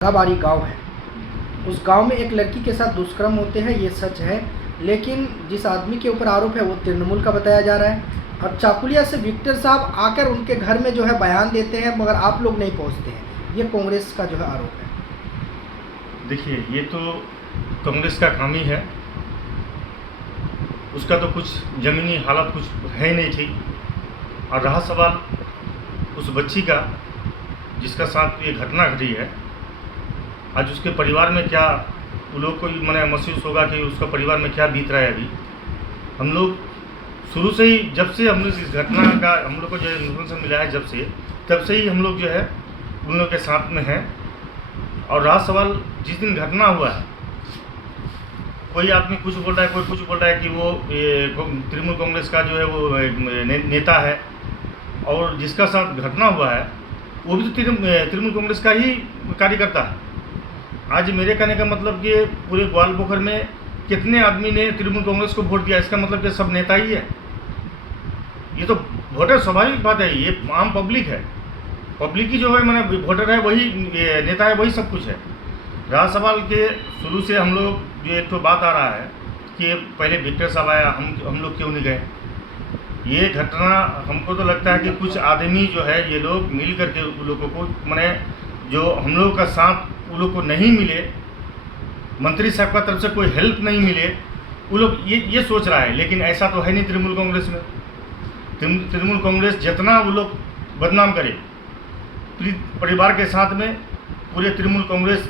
बारी गांव है। उस गांव में एक लड़की के साथ दुष्कर्म होते हैं, ये सच है। लेकिन जिस आदमी के ऊपर आरोप है वो तृणमूल का बताया जा रहा है। और चाकुलिया से विक्टर साहब आकर उनके घर में जो है बयान देते हैं, मगर आप लोग नहीं पहुंचते हैं। ये कांग्रेस का जो है आरोप है। देखिए, ये तो कांग्रेस का काम ही है। उसका तो कुछ ज़मीनी हालत कुछ है नहीं थी। और रहा सवाल उस बच्ची का जिसका साथ ये घटना घटी है, आज उसके परिवार में क्या उन लोग को मैंने महसूस होगा कि उसका परिवार में क्या बीत रहा है। अभी हम लोग शुरू से ही, जब से हम लोग इस घटना का हम लोग को जो इन्फॉर्मेशन मिला है, तब से ही हम लोग जो है उन लोग के साथ में हैं। और रहा सवाल जिस दिन घटना हुआ है, कोई आदमी कुछ बोल रहा है, कोई कुछ बोल रहा है कि वो तृणमूल कांग्रेस का जो है वो नेता है, और जिसका साथ घटना हुआ है वो भी तो तृणमूल कांग्रेस का ही कार्यकर्ता है। आज मेरे कहने का मतलब कि पूरे ग्वालपोखर में कितने आदमी ने तृणमूल कांग्रेस को वोट दिया, इसका मतलब कि सब नेता ही है। ये तो वोटर स्वाभाविक बात है, ये आम पब्लिक है। पब्लिक ही जो है मैंने वोटर है, वही नेता है, वही सब कुछ है। रहा सवाल के शुरू से हम लोग जो एक तो बात आ रहा है कि पहले विक्टर साहब आया, हम लोग क्यों नहीं गए। ये घटना हमको तो लगता है कि कुछ आदमी जो है ये लोग मिल करके उन लोगों को मैंने जो हम लोगों का साथ उन लोग को नहीं मिले, मंत्री साहब का तरफ से कोई हेल्प नहीं मिले, वो लोग ये सोच रहा है। लेकिन ऐसा तो है नहीं तृणमूल कांग्रेस में। तृणमूल कांग्रेस जितना वो लोग बदनाम करे, परिवार के साथ में पूरे तृणमूल कांग्रेस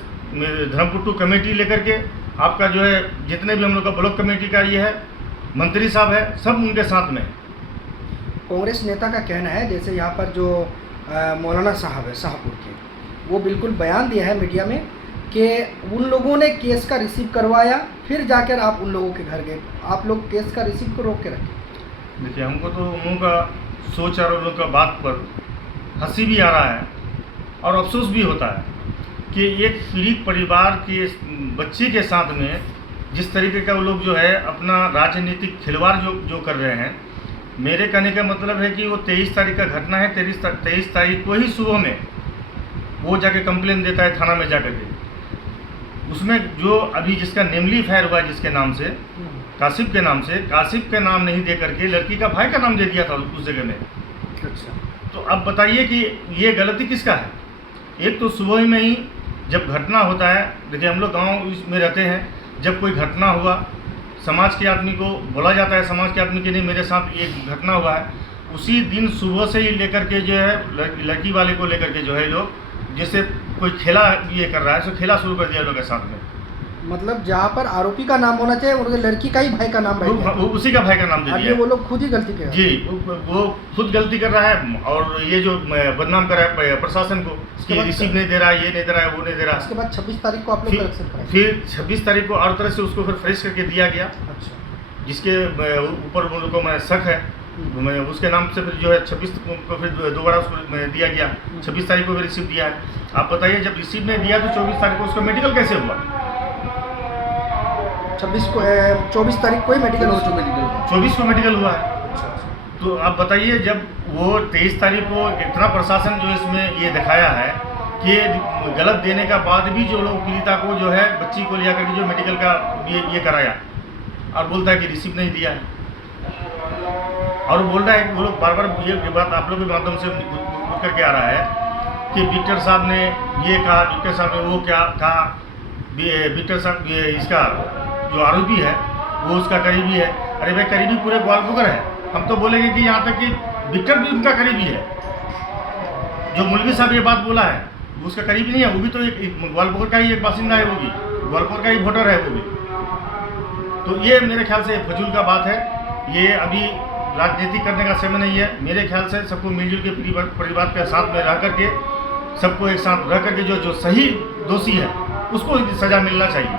धर्मपुट्टू कमेटी लेकर के आपका जो है जितने भी हम लोग का ब्लॉक कमेटी का ये है, मंत्री साहब है, सब उनके साथ में। कांग्रेस नेता का कहना है, जैसे यहाँ पर जो मौलाना साहब है शाहपुर के, वो बिल्कुल बयान दिया है मीडिया में कि उन लोगों ने केस का रिसीव करवाया, फिर जाकर आप उन लोगों के घर गए। आप लोग केस का रिसीव को रोक के रखे। देखिए, हमको तो उन लोगों का सोच और उन लोगों का बात पर हंसी भी आ रहा है और अफसोस भी होता है कि एक पीड़ित परिवार के बच्चे के साथ में जिस तरीके का वो लोग जो है अपना राजनीतिक खिलवाड़ जो कर रहे हैं। मेरे कहने का मतलब है कि वो 23 तारीख का घटना है। 23 तारीख को ही सुबह में वो जाके कंप्लेन देता है थाना में जाकर के। उसमें जो अभी जिसका नेमली फायर हुआ है, जिसके नाम से कासिफ के नाम से, कासिफ का नाम नहीं दे करके लड़की का भाई का नाम दे दिया था उस जगह में। अच्छा, तो अब बताइए कि ये गलती किसका है। एक तो सुबह में ही जब घटना होता है, देखिए हम लोग गाँव में रहते हैं, जब कोई घटना हुआ समाज के आदमी को बोला जाता है, समाज के आदमी के नहीं मेरे साथ एक घटना हुआ है, उसी दिन सुबह से ही लेकर के जो है लड़की वाले को लेकर के जो है लोग जैसे कोई खेला ये कर रहा है, सो खेला शुरू कर दिया लोग के साथ में। मतलब जहाँ पर आरोपी का नाम होना चाहिए उनके लड़की का ही भाई का नाम वो उसी का भाई का नाम दे दिया। वो लोग खुद ही गलती कर रहे हैं। जी, वो खुद गलती कर रहा है और ये जो बदनाम कर रहा है प्रशासन को कि रिसीव नहीं दे रहा है, ये नहीं दे रहा है, वो नहीं दे रहा है। उसके बाद 26 तारीख को आप लोग कलेक्शन कराए। फिर 26 तारीख को और तरह से उसको फिर फ्रेश करके दिया गया। अच्छा, जिसके ऊपर उन लोगों को मैं शक है, मैं उसके नाम से फिर जो है 26 को फिर दोबारा उसको दिया गया। 26 तारीख को भी रिसीव दिया है। आप बताइए, जब रिसीव नहीं दिया तो 24 तारीख को उसका मेडिकल कैसे हुआ। 24 तारीख को ही मेडिकल हो चुका है। 24 को मेडिकल हुआ है। तो आप बताइए, जब वो 23 तारीख को इतना प्रशासन जो इसमें ये दिखाया है कि गलत देने का बाद भी जो लोग पीड़िता को जो है बच्ची को लिया करके जो मेडिकल का ये कराया, और बोलता है कि रिसीव नहीं दिया है। और बोल रहा है, वो लोग बार बार ये बात आप लोग के माध्यम से उठ करके आ रहा है कि विक्टर साहब ने ये कहा, विक्टर साहब ने वो क्या कहा। विक्टर साहब इसका जो आरोपी है वो उसका करीबी है। अरे भाई, करीबी पूरे ग्वालपोखर है। हम तो बोलेंगे कि यहाँ तक कि विक्टर भी उनका करीबी है। जो मौलवी साहब ये बात बोला है वो उसका करीबी नहीं है, वो भी तो एक ग्वालपोखर का ही एक बासिंदा है, वो भी ग्वालपोखर का ही वोटर है वो भी। तो ये मेरे ख्याल से फजूल का बात है। ये अभी राजनीति करने का समय नहीं है। मेरे ख्याल से सबको मिलजुल के परिवार के साथ में रह करके, सबको एक साथ रह करके जो सही दोषी है उसको सज़ा मिलना चाहिए।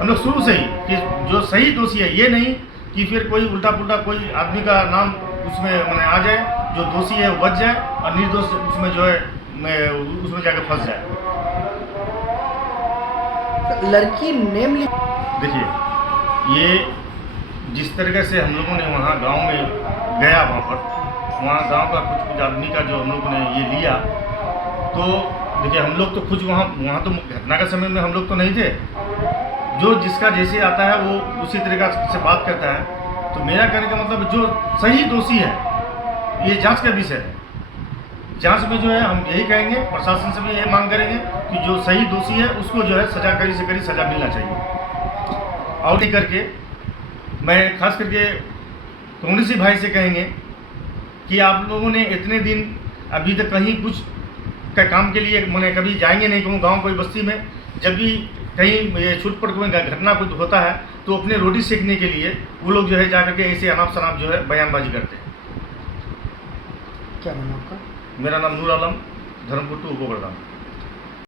हम लोग शुरू से ही कि जो सही दोषी है, ये नहीं कि फिर कोई उल्टा पुल्टा कोई आदमी का नाम उसमें मैंने आ जाए, जो दोषी है वो बच जाए और निर्दोष उसमें जो है उसमें जाकर फंस जाए। लड़की नेम देखिए, ये जिस तरीके से हम लोगों ने वहाँ गांव में गया, वहाँ गांव का कुछ आदमी का जो हम लोगों ने ये लिया, तो देखिए हम लोग तो खुद वहाँ तो घटना के समय में हम लोग तो नहीं थे। जो जिसका जैसे आता है वो उसी तरीका से बात करता है। तो मेरा कहने का मतलब जो सही दोषी है, ये जांच का विषय है। जांच में जो है हम यही कहेंगे, प्रशासन से भी यही मांग करेंगे कि जो सही दोषी है उसको जो है सजा कड़ी से कड़ी सजा मिलना चाहिए। और नहीं करके मैं खास करके कांग्रेसी भाई से कहेंगे कि आप लोगों ने इतने दिन अभी तक कहीं कुछ का काम के लिए मैंने कभी जाएंगे नहीं कहूँ गांव कोई बस्ती में, जब भी कहीं ये छूट पर कोई घटना कुछ होता है तो अपने रोटी सेकने के लिए वो लोग जो है जाकर के ऐसे अनाप शनाप जो है बयानबाजी करते हैं। क्या नाम आपका? मेरा नाम नूर आलम, धर्मपुर टू उपप्रधान।